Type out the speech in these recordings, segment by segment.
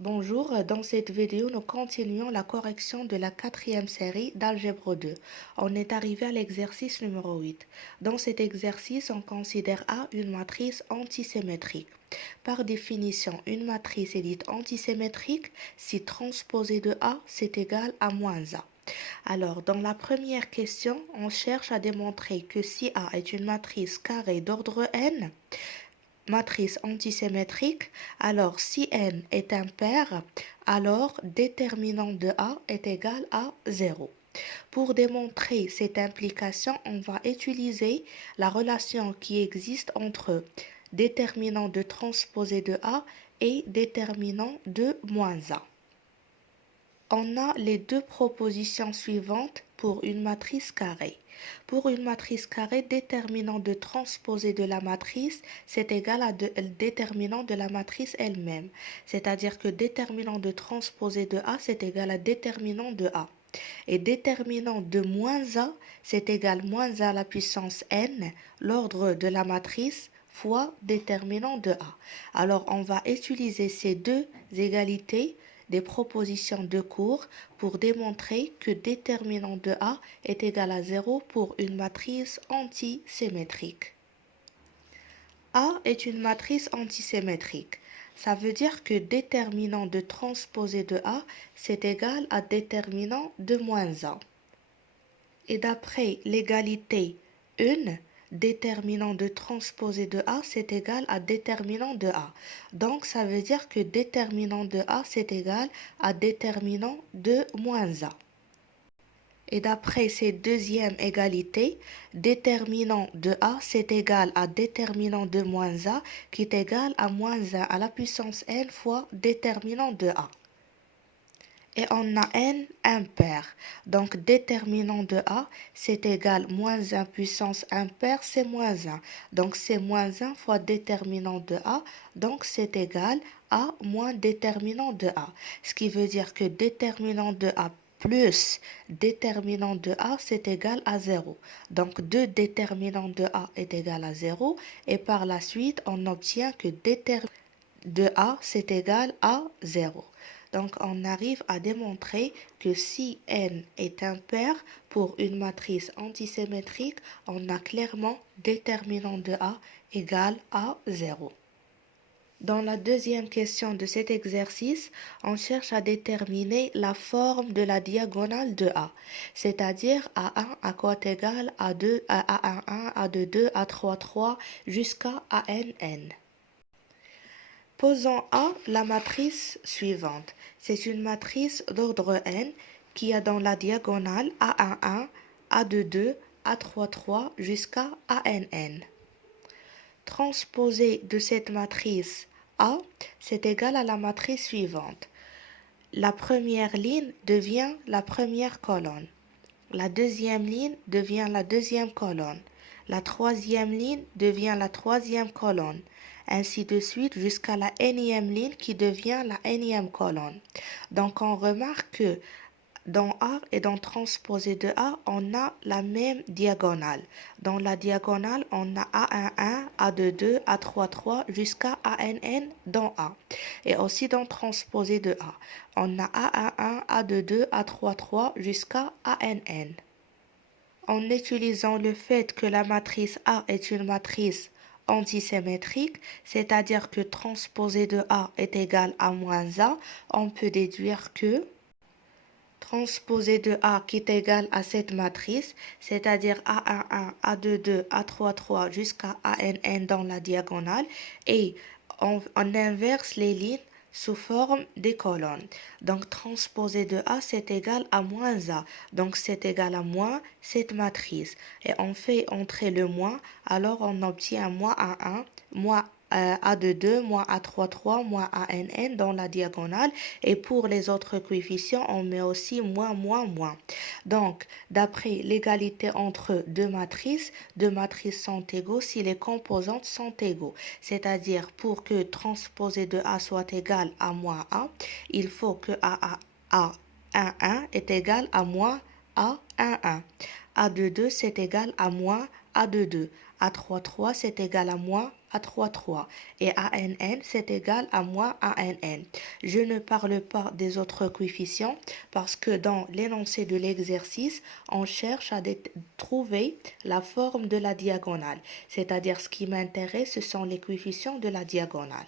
Bonjour, dans cette vidéo, nous continuons la correction de la quatrième série d'Algèbre 2. On est arrivé à l'exercice numéro 8. Dans cet exercice, on considère A une matrice antisymétrique. Par définition, une matrice est dite antisymétrique si transposée de A, c'est égal à moins A. Alors, dans la première question, on cherche à démontrer que si A est une matrice carrée d'ordre n, matrice antisymétrique, alors si n est impair, alors déterminant de A est égal à 0. Pour démontrer cette implication, on va utiliser la relation qui existe entre déterminant de transposé de A et déterminant de moins A. On a les deux propositions suivantes pour une matrice carrée. Pour une matrice carrée, déterminant de transposé de la matrice, c'est égal à déterminant de la matrice elle-même. C'est-à-dire que déterminant de transposé de A, c'est égal à déterminant de A. Et déterminant de moins A, c'est égal à moins A à la puissance n, l'ordre de la matrice, fois déterminant de A. Alors, on va utiliser ces deux égalités des propositions de cours pour démontrer que déterminant de A est égal à 0 pour une matrice antisymétrique. A est une matrice antisymétrique. Ça veut dire que déterminant de transposé de A, c'est égal à déterminant de moins A. Et d'après l'égalité 1, déterminant de transposé de A, c'est égal à déterminant de A. Donc, ça veut dire que déterminant de A, c'est égal à déterminant de moins A. Et d'après cette deuxième égalité, déterminant de A, c'est égal à déterminant de moins A, qui est égal à moins 1 à la puissance n fois déterminant de A. Et on a n impair. Donc, déterminant de A, c'est égal à moins 1 puissance impair, c'est moins 1. Donc, c'est moins 1 fois déterminant de A. Donc, c'est égal à moins déterminant de A. Ce qui veut dire que déterminant de A plus déterminant de A, c'est égal à 0. Donc, 2 déterminant de A est égal à 0. Et par la suite, on obtient que déterminant de A, c'est égal à 0. Donc, on arrive à démontrer que si n est impair pour une matrice antisymétrique, on a clairement déterminant de A égal à 0. Dans la deuxième question de cet exercice, on cherche à déterminer la forme de la diagonale de A, c'est-à-dire A1 à cote égale A2, à A11, A22, A33 jusqu'à ANN. Posons A la matrice suivante. C'est une matrice d'ordre n qui a dans la diagonale A11, A22, A33 jusqu'à ANN. Transposé de cette matrice A, c'est égal à la matrice suivante. La première ligne devient la première colonne. La deuxième ligne devient la deuxième colonne. La troisième ligne devient la troisième colonne. Ainsi de suite jusqu'à la énième ligne qui devient la énième colonne. Donc on remarque que dans A et dans transposé de A, on a la même diagonale. Dans la diagonale, on a A11, A22, A33 jusqu'à ANN dans A. Et aussi dans transposé de A, on a A11, A22, A33 jusqu'à ANN. En utilisant le fait que la matrice A est une matrice antisymétrique, c'est-à-dire que transposé de A est égal à moins A, on peut déduire que transposé de A qui est égal à cette matrice, c'est-à-dire A11, A22, A33 jusqu'à ANN dans la diagonale, et on inverse les lignes sous forme des colonnes. Donc, transposé de A, c'est égal à moins A. Donc, c'est égal à moins cette matrice. Et on fait entrer le moins, alors on obtient moins A1, moins A22, moins A33, moins ANN dans la diagonale. Et pour les autres coefficients, on met aussi moins, moins, moins. Donc, d'après l'égalité entre deux matrices sont égaux si les composantes sont égaux. C'est-à-dire, pour que transposé de A soit égal à moins A, il faut que A11 est égal à moins A11. A22, c'est égal à moins A22. A33, c'est égal à moins A3, 3. Et ANN, c'est égal à moins ANN. Je ne parle pas des autres coefficients parce que dans l'énoncé de l'exercice, on cherche à trouver la forme de la diagonale. C'est-à-dire, ce qui m'intéresse, ce sont les coefficients de la diagonale.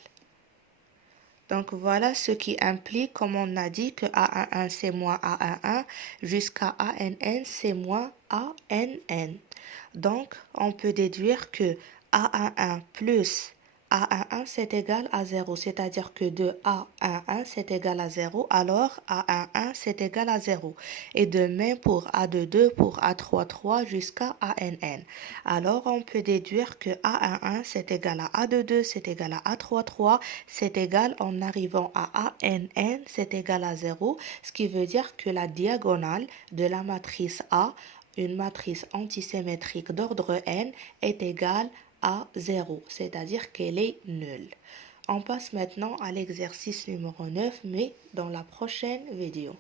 Donc voilà ce qui implique, comme on a dit, que A11 c'est moins A11 jusqu'à ANN c'est moins ANN. Donc on peut déduire que A11 plus A11 c'est égal à 0, c'est-à-dire que de A11 c'est égal à 0, alors A11 c'est égal à 0. Et de même pour A22, pour A33, 3 jusqu'à ANN. Alors on peut déduire que A11 c'est égal à A22, c'est égal à A33, 3, c'est égal en arrivant à ANN, c'est égal à 0, ce qui veut dire que la diagonale de la matrice A, une matrice antisymétrique d'ordre n, est égale à 0, c'est-à-dire qu'elle est nulle. On passe maintenant à l'exercice numéro 9, mais dans la prochaine vidéo.